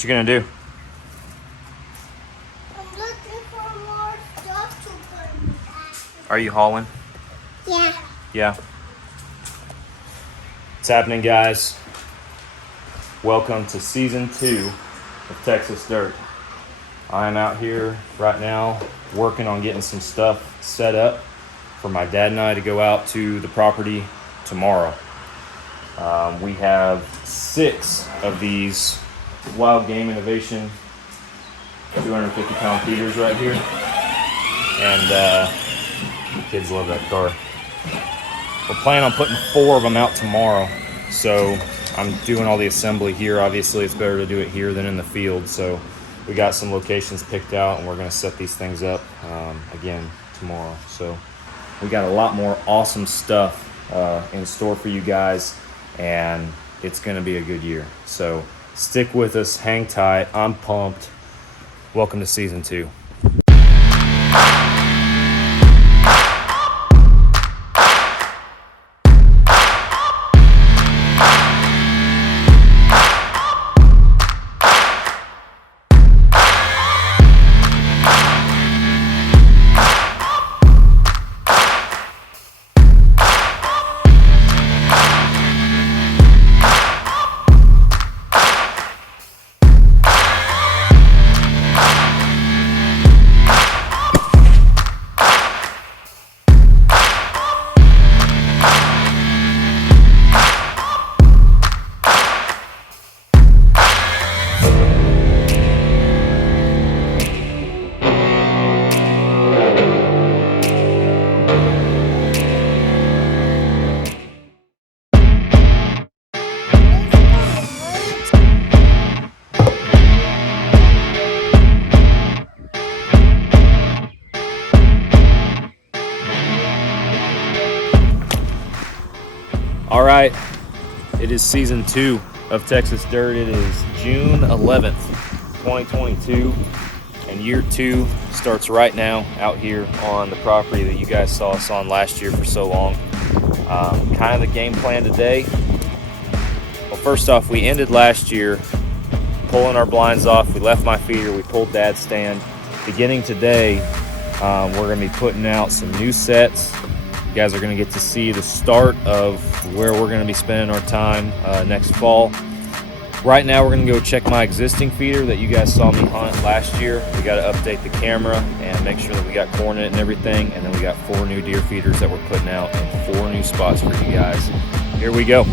What you gonna do? I'm looking for more stuff to put in the basket. Are you hauling? Yeah. Yeah. What's happening, guys? Welcome to season 2 of Texas Dirt. I am out here right now working on getting some stuff set up for my dad and I to go out to the property tomorrow. We have 6 of these Wild Game Innovation 250-pound feeders right here. And the kids love that car. We're planning on putting 4 of them out tomorrow. So I'm doing all the assembly here. Obviously, it's better to do it here than in the field. So we got some locations picked out, and we're going to set these things up again tomorrow. So we got a lot more awesome stuff in store for you guys, and it's going to be a good year. So stick with us, hang tight. I'm pumped. Welcome to season 2. All right, it is season 2 of Texas Dirt. It is June 11th, 2022, and year 2 starts right now out here on the property that you guys saw us on last year for so long. Kind of the game plan today. Well, first off, we ended last year pulling our blinds off. We left my feeder, we pulled Dad's stand. Beginning today, we're gonna be putting out some new sets. You guys are going to get to see the start of where we're going to be spending our time next fall. Right now, we're going to go check my existing feeder that you guys saw me hunt last year. We got to update the camera and make sure that we got corn in it and everything. And then we got 4 new deer feeders that we're putting out in 4 new spots for you guys. Here we go.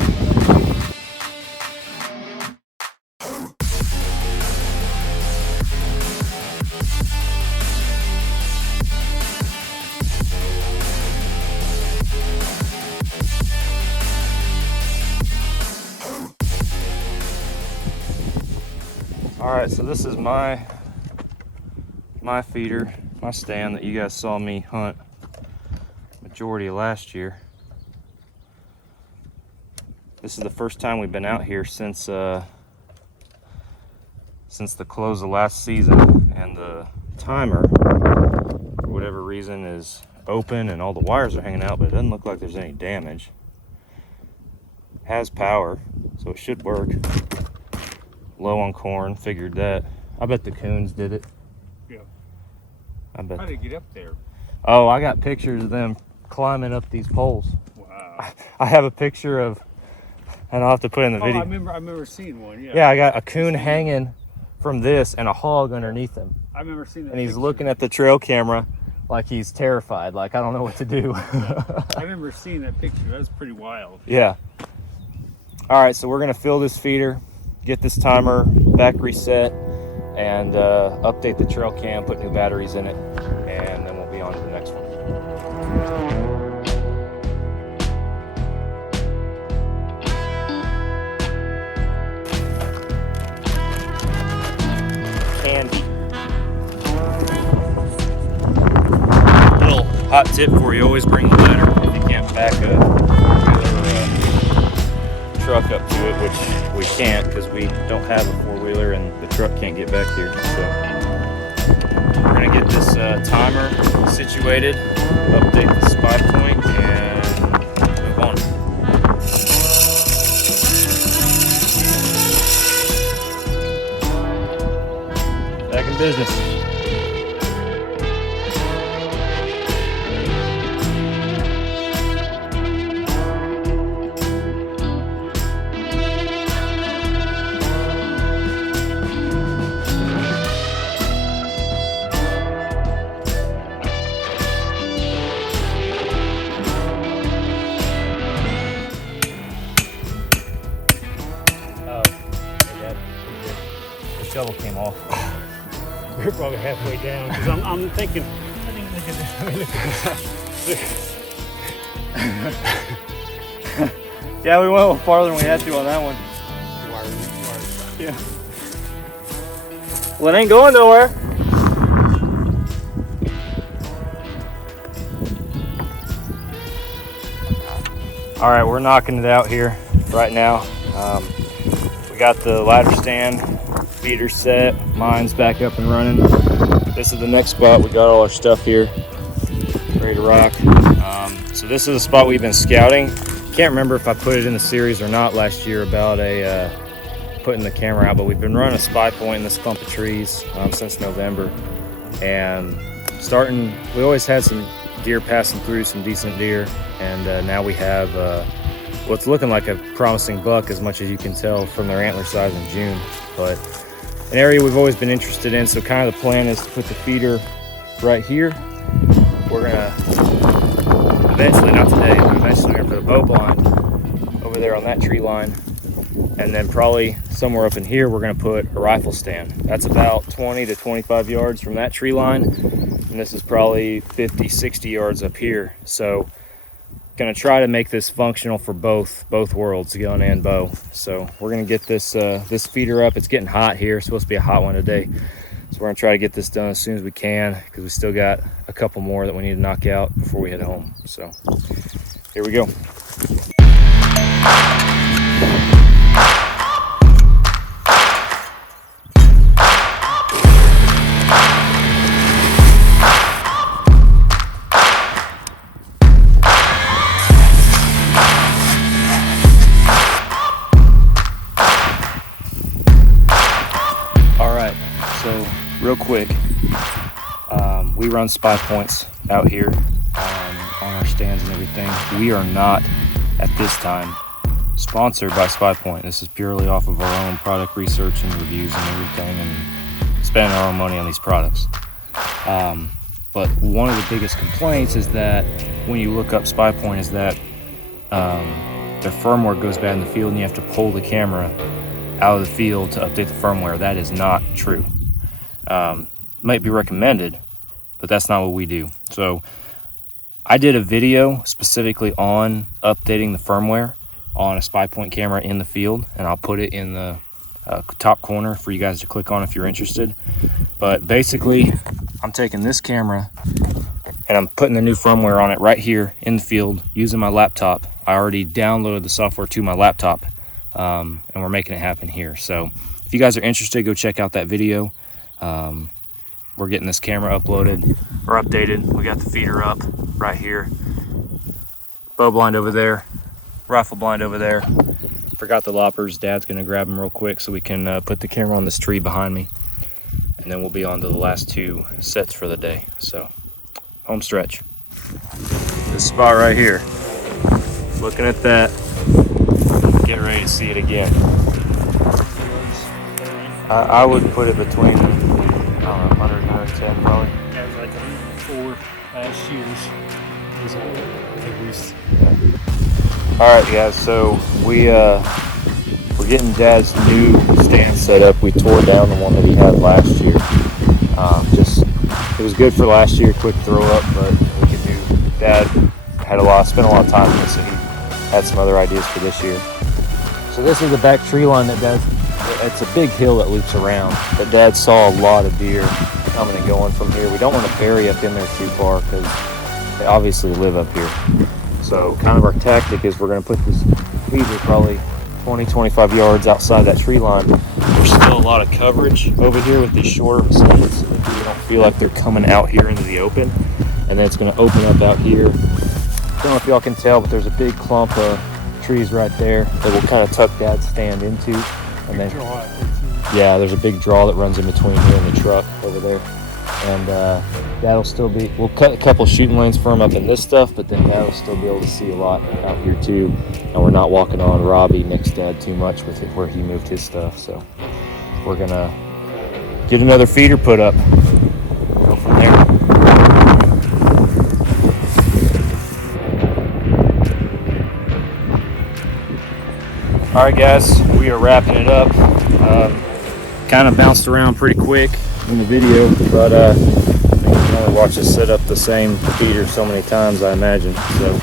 All right, so this is my feeder, my stand that you guys saw me hunt majority of last year. This is the first time we've been out here since the close of last season, and the timer, for whatever reason, is open and all the wires are hanging out, but it doesn't look like there's any damage. It has power, so it should work. Low on corn, figured that. I bet the coons did it. Yeah. I bet. How did you get up there? Oh, I got pictures of them climbing up these poles. Wow. I have a picture of, and I'll have to put in the video. I remember seeing one. Yeah. Yeah, I got a coon hanging from this and a hog underneath him. I remember seeing that. And he's picture. looking at the trail camera like he's terrified, like I don't know what to do. I remember seeing that picture. That was pretty wild. Yeah. All right, so we're gonna fill this feeder, get this timer back reset, and update the trail cam, put new batteries in it, and then we'll be on to the next one. Candy. Little hot tip for you, always bring the ladder if you can't back a truck up to it, which we can't because we don't have a 4-wheeler and the truck can't get back here. So we're gonna get this timer situated, update the spy point, and move on. Back in business. The shovel came off. We're probably halfway down because I'm thinking. Yeah, we went a little farther than we had to on that one. Yeah. Well, it ain't going nowhere. All right, we're knocking it out here right now. We got the ladder stand, feeder set, mine's back up and running. This is the next spot. We got all our stuff here, ready to rock. So this is a spot we've been scouting. Can't remember if I put it in the series or not last year about putting the camera out, but we've been running a spy point in this clump of trees since November. And we always had some deer passing through, some decent deer, and now we have what's looking like a promising buck, as much as you can tell from their antler size in June. But an area we've always been interested in, so kind of the plan is to put the feeder right here. We're gonna eventually, not today, but eventually we're gonna put a bow blind over there on that tree line, and then probably somewhere up in here we're gonna put a rifle stand. That's about 20 to 25 yards from that tree line, and this is probably 50, 60 yards up here. So gonna try to make this functional for both worlds, gun and bow. So we're gonna get this this feeder up. It's getting hot here. It's supposed to be a hot one today, so we're gonna try to get this done as soon as we can, because we still got a couple more that we need to knock out before we head home. So here we go. So real quick, we run spy points out here on our stands and everything. We are not, at this time, sponsored by Spy Point. This is purely off of our own product research and reviews and everything, and spending our own money on these products. But one of the biggest complaints is that when you look up Spy Point is that their firmware goes bad in the field and you have to pull the camera out of the field to update the firmware. That is not true. Might be recommended, but that's not what we do. So I did a video specifically on updating the firmware on a Spy Point camera in the field, and I'll put it in the top corner for you guys to click on if you're interested. But basically, I'm taking this camera and I'm putting the new firmware on it right here in the field using my laptop. I already downloaded the software to my laptop, and we're making it happen here. So if you guys are interested, go check out that video. We're getting this camera uploaded or updated. We got the feeder up right here, bow blind over there, rifle blind over there. Forgot the loppers. Dad's gonna grab them real quick so we can put the camera on this tree behind me, and then we'll be on to the last two sets for the day. So home stretch. This spot right here, looking at that, get ready to see it again. I would put it between 100 and 110 probably. Yeah, it was like 104 last year's. It was all big roost. All right, guys. So we're getting Dad's new stand set up. We tore down the one that he had last year. It was good for last year, quick throw up, but we could do. Dad spent a lot of time on this, and he had some other ideas for this year. So this is the back tree line that Dad's. It's a big hill that loops around, but Dad saw a lot of deer coming and going from here. We don't want to bury up in there too far because they obviously live up here. So kind of our tactic is we're going to put this feeder probably 20-25 yards outside that tree line. There's still a lot of coverage over here with these shorter slants, so that deer don't feel like they're coming out here into the open. And then it's going to open up out here. I don't know if y'all can tell, but there's a big clump of trees right there that will kind of tuck Dad's stand into. And then, Yeah, there's a big draw that runs in between here and the truck over there. And that'll still be, we'll cut a couple shooting lanes for him up in this stuff, but then that'll still be able to see a lot out here too. And we're not walking on Robbie, Nick's dad, too much with it where he moved his stuff. So we're gonna get another feeder put up. Go from there. All right, guys, we are wrapping it up. Kind of bounced around pretty quick in the video, but you can only watch us set up the same feeder so many times, I imagine. So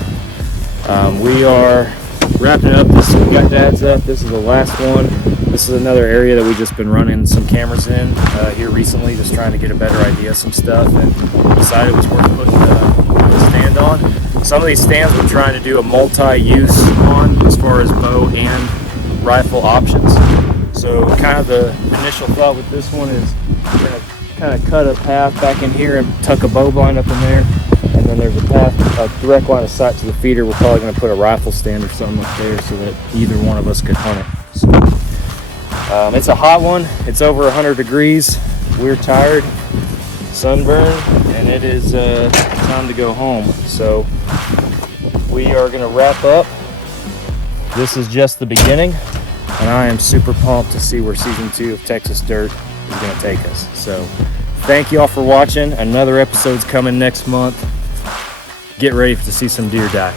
we are wrapping it up. We got Dad's up. This is the last one. This is another area that we've just been running some cameras in here recently, just trying to get a better idea of some stuff, and decided it was worth putting the stand on. Some of these stands we're trying to do a multi-use on as far as bow and rifle options. So kind of the initial thought with this one is we're going to kind of cut a path back in here and tuck a bow blind up in there, and then there's a path, a direct line of sight to the feeder. We're probably going to put a rifle stand or something up there so that either one of us could hunt it. So, it's a hot one. It's over 100 degrees. We're tired, sunburned, and it is time to go home. So we are going to wrap up. This is just the beginning, and I am super pumped to see where season 2 of Texas Dirt is going to take us. So thank you all for watching. Another episode's coming next month. Get ready to see some deer die.